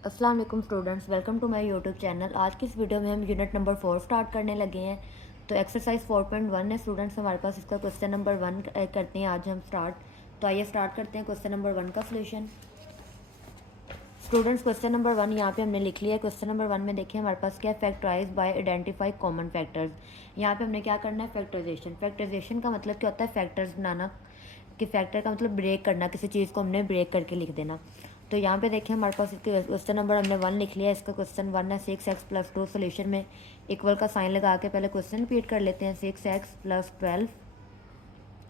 अस्सलाम वालेकुम students, welcome to my YouTube channel. आज की इस वीडियो में हम यूनिट नंबर 4 स्टार्ट करने लगे हैं। तो एक्सरसाइज 4.1 है स्टूडेंट्स, हमारे पास इसका क्वेश्चन नंबर 1 करते हैं आज हम स्टार्ट। तो आइए स्टार्ट करते हैं क्वेश्चन नंबर 1 का सोल्यूशन। स्टूडेंट्स क्वेश्चन नंबर 1 यहाँ पे हमने लिख लिया है। क्वेश्चन नंबर 1 में देखिए हमारे पास क्या है, factorise by identify common factors. यहाँ पे हमने क्या करना है, फैक्टराइजेशन। फैक्टराइजेशन का मतलब क्या होता है, फैक्टर्स बनाना। कि फैक्टर का मतलब ब्रेक करना, किसी चीज़ को हमने ब्रेक करके लिख देना। तो यहाँ पे देखिए हमारे पास इसके क्वेश्चन नंबर हमने 1 लिख लिया है। इसका क्वेश्चन 1 है 6x+2। सोल्यूशन में इक्वल का साइन लगा के पहले क्वेश्चन रिपीट कर लेते हैं। 6x+12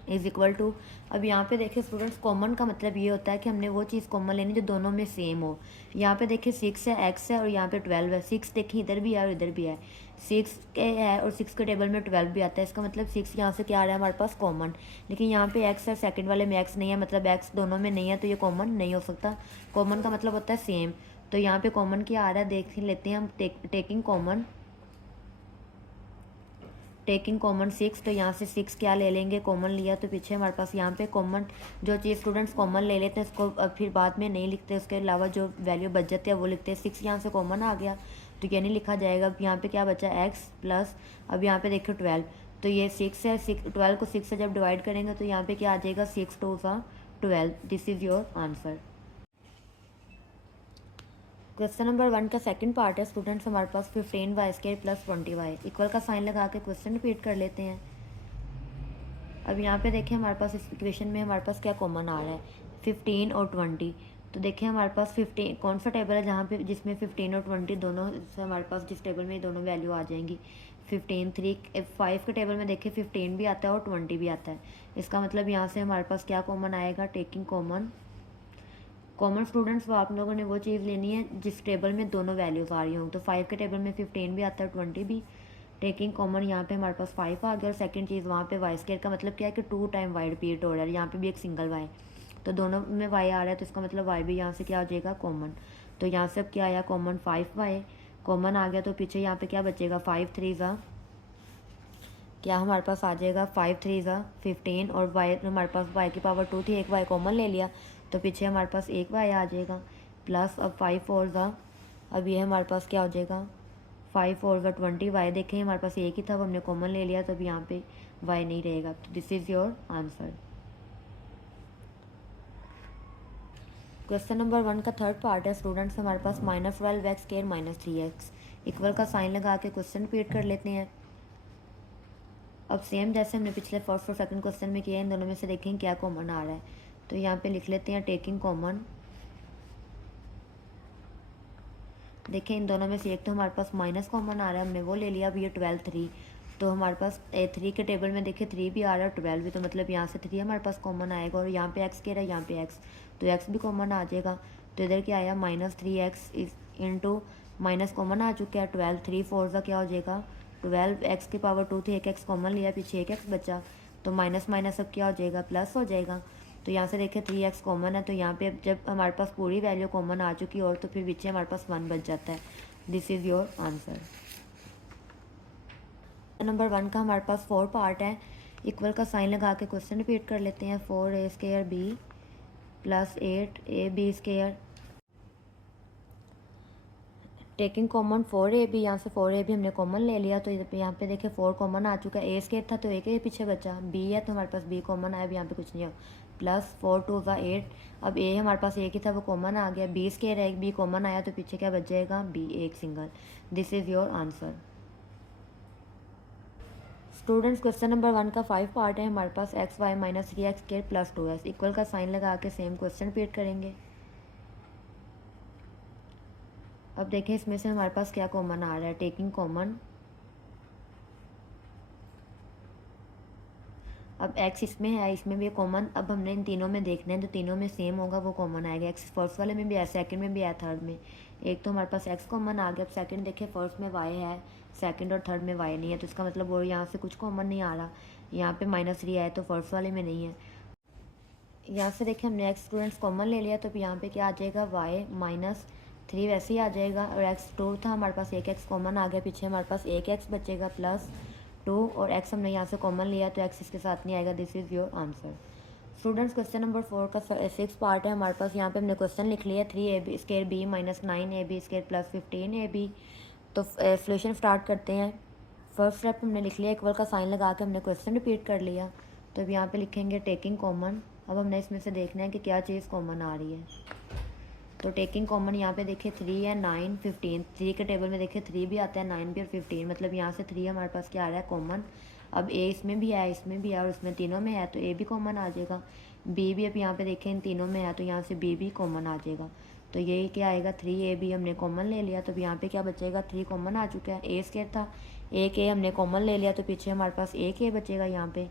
is equal to. अब यहाँ पे देखिए स्टूडेंट्स, कॉमन का मतलब ये होता है कि हमने वो चीज़ कॉमन लेनी जो दोनों में सेम हो। यहाँ पे देखिए 6 है, x है और यहाँ पे 12 है। 6 देखिए इधर भी है और इधर भी है। 6 के है और 6 के टेबल में 12 भी आता है। इसका मतलब 6 यहाँ से क्या आ रहा है हमारे पास, कॉमन। लेकिन यहाँ पे x है, सेकंड वाले में x नहीं है, मतलब x दोनों में नहीं है, तो ये कॉमन नहीं हो सकता। कॉमन का मतलब होता है सेम। तो यहाँ पे कॉमन क्या आ रहा है देख लेते हैं हम। Taking common 6। तो यहाँ से 6 क्या ले लेंगे, कॉमन लिया तो पीछे हमारे पास यहाँ पे कॉमन जो चीज़ स्टूडेंट्स कॉमन ले लेते हैं उसको अब फिर बाद में नहीं लिखते, उसके अलावा जो वैल्यू बच जाती है वो लिखते हैं। 6 यहाँ से कॉमन आ गया तो ये नहीं लिखा जाएगा। अब यहाँ पे क्या बचा, x प्लस, अब यहाँ पे देखो 12। तो ये 6 है, 12 को 6 से जब डिवाइड करेंगे तो यहाँ पे क्या आ जाएगा, 6 2 सा 12। This is your answer. Question number 1 का सेकंड पार्ट है स्टूडेंट्स, हमारे पास 15y² प्लस 20y इक्वल का साइन लगा के क्वेश्चन रिपीट कर लेते हैं। अब यहाँ पे देखिए हमारे पास इस इक्वेशन में हमारे पास क्या कॉमन आ रहा है, 15 और 20। तो देखिए हमारे पास 15 कौन सा टेबल है जहाँ पे जिसमें 15 और 20 दोनों से हमारे पास जिस टेबल में ये दोनों वैल्यू आ जाएंगी। 15 5 के टेबल में देखिए 15 भी आता है और 20 भी आता है। इसका मतलब यहाँ से हमारे पास क्या कॉमन आएगा, टेकिंग कॉमन स्टूडेंट्स वो आप लोगों ने वो चीज़ लेनी है जिस टेबल में दोनों वैल्यूज़ आ रही हों। तो 5 के टेबल में 15 भी आता है, 20 भी। टेकिंग कॉमन यहाँ पे हमारे पास 5 आ गया और सेकंड चीज़ वहाँ पे y² का मतलब क्या है कि 2 टाइम y रिपीट हो रहा है। यहाँ पे भी एक सिंगल y, तो दोनों में y आ रहा है तो इसका मतलब y भी यहाँ से क्या हो जाएगा, कॉमन। तो यहाँ से अब क्या आया, कॉमन 5y कॉमन आ गया। तो पीछे यहाँ पे क्या बचेगा, 5 3 ज़ा क्या हमारे पास आ जाएगा, 5 3 ज़ा 15 और y हमारे पास y की पावर 2 थी, एक y कॉमन ले लिया तो पीछे हमारे पास एक y आ जाएगा। प्लस अब 5 4 ज़ा, अब ये हमारे पास क्या हो जाएगा, 5 4 ज़ा 20। y देखें हमारे पास एक ही था, वो हमने कॉमन ले लिया तो अब यहाँ पे y नहीं रहेगा। तो this is your answer. Question number 1 का थर्ड पार्ट है स्टूडेंट्स, हमारे पास -12x² -3x इक्वल का साइन लगा के क्वेश्चन रिपीट कर लेते हैं। अब सेम जैसे हमने पिछले फर्स्ट और सेकंड क्वेश्चन में किया है, इन दोनों में से देखें क्या कॉमन आ रहा है। तो यहाँ पे लिख लेते हैं टेकिंग कॉमन। देखें इन दोनों में से एक तो हमारे पास माइनस कॉमन आ रहा है, हमने वो ले लिया। अब ये 12 3, तो हमारे पास 3 के टेबल में देखिए 3 भी आ रहा है, 12 भी, तो मतलब यहाँ से 3 हमारे पास कॉमन आएगा। और यहाँ पे x कह रहा है, यहाँ पे x, तो x भी कॉमन आ जाएगा। तो इधर क्या आया, -3x इस इंटू माइनस कॉमन आ चुका है 12। 3 4 का क्या हो जाएगा, 12। x की पावर 2 थी, एक x कॉमन लिया, पीछे एक x बचा, तो माइनस माइनस अब क्या हो जाएगा, प्लस हो जाएगा। तो यहाँ से देखिए 3x कॉमन है, तो यहाँ पे जब हमारे पास पूरी वैल्यू कॉमन आ चुकी और तो फिर पीछे हमारे पास 1 बच जाता है। This is your answer. Number 1 का हमारे पास 4 पार्ट है, इक्वल का साइन लगा के क्वेश्चन रिपीट कर लेते हैं। 4a² b plus 8ab²। Taking common 4ab, यहाँ से 4ab हमने कॉमन ले लिया तो यहाँ पे देखिए 4 कॉमन आ चुका है। a² था तो एक ही पीछे बचा, b है तो हमारे पास b कॉमन आया, अब यहाँ पे कुछ नहीं है। प्लस 4 2 ज़ा 8, अब a हमारे पास एक ही था वो कॉमन आ गया, b² है, एक b कॉमन आया तो पीछे क्या बच जाएगा, b एक single. This is your answer. Students question number 1 का 5 पार्ट है, हमारे पास xy -3x² plus 2s equal का साइन लगा के सेम क्वेश्चन रिपीट करेंगे। अब देखें इसमें से हमारे पास क्या कॉमन आ रहा है, टेकिंग कॉमन। अब x इसमें है, इसमें भी कॉमन, अब हमने इन तीनों में देखना है तो तीनों में सेम होगा वो कॉमन आएगा। x फर्स्ट वाले में भी है, सेकंड में भी है, थर्ड में। एक तो हमारे पास x कॉमन आ गया। अब सेकंड देखिए फर्स्ट में y है, सेकंड और थर्ड में y नहीं है, तो इसका मतलब वो यहाँ से कुछ कॉमन नहीं आ रहा। यहाँ पे -3 आया तो फर्स्ट वाले में नहीं है। यहाँ से देखिए हमने x स्टूडेंट्स कॉमन ले लिया तो यहाँ पे क्या आ जाएगा, y -3 वैसे ही आ जाएगा। और x2 था हमारे पास, एक x कॉमन आ गया, पीछे हमारे पास एक x बचेगा प्लस 2, और x हमने यहाँ से कॉमन लिया तो x इसके साथ नहीं आएगा। This is your answer. Students question number 4 का 6 पार्ट है हमारे पास। यहाँ पे हमने क्वेश्चन लिख लिया 3ab² minus 9ab² plus 15ab। तो सोल्यूशन स्टार्ट करते हैं। फर्स्ट स्टेप हमने लिख लिया, इक्वल का साइन लगा के हमने क्वेश्चन रिपीट कर लिया। तो अब यहाँ पे लिखेंगे टेकिंग कॉमन। अब हमने इसमें से देखना है कि क्या चीज़ कॉमन आ रही है। तो टेकिंग कॉमन यहाँ पे देखिए 3 है, 9, 15। 3 के टेबल में देखिए 3 भी आता है, 9 भी और 15, मतलब यहाँ से 3 हमारे पास क्या आ रहा है कॉमन। अब ए इसमें भी है, इसमें भी है और इसमें तीनों में है, तो ए भी कॉमन आ जाएगा। बी भी अब यहाँ पे देखें इन तीनों में है, तो यहाँ से बी भी कॉमन आ जाएगा। तो यही क्या आएगा 3ab हमने कॉमन ले लिया। तो यहाँ पे क्या बचेगा, 3 कॉमन आ चुका है। ए स्क्वायर था, एक ए हमने कॉमन ले लिया, तो पीछे हमारे पास एक ए बचेगा यहाँ पे।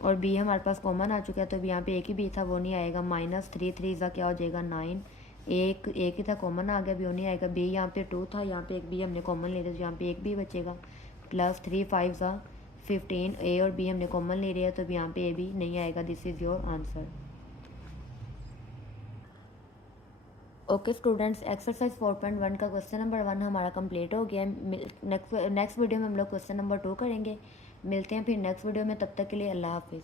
और बी हमारे पास कॉमन आ चुका है, तो यहाँ पे एक ही बी था वो नहीं आएगा। -3 3 ज़ा क्या हो जाएगा 9। एक ही था कॉमन आ गया, बी नहीं आएगा। बी यहाँ पे 2 था, यहाँ पे एक बी हमने कॉमन ले लिया, तो यहाँ पे एक बी बचेगा। +3 5 ज़ा 15। ए और बी हमने कॉमन ले लिया, तो यहाँ पे ए भी नहीं आएगा। This is your answer. Okay students, exercise 4.1 का क्वेश्चन नंबर 1 हमारा कंप्लीट हो गया है। नेक्स्ट वीडियो में हम लोग क्वेश्चन नंबर 2 करेंगे। मिलते हैं फिर नेक्स्ट वीडियो में, तब तक के लिए अल्लाह हाफिज़।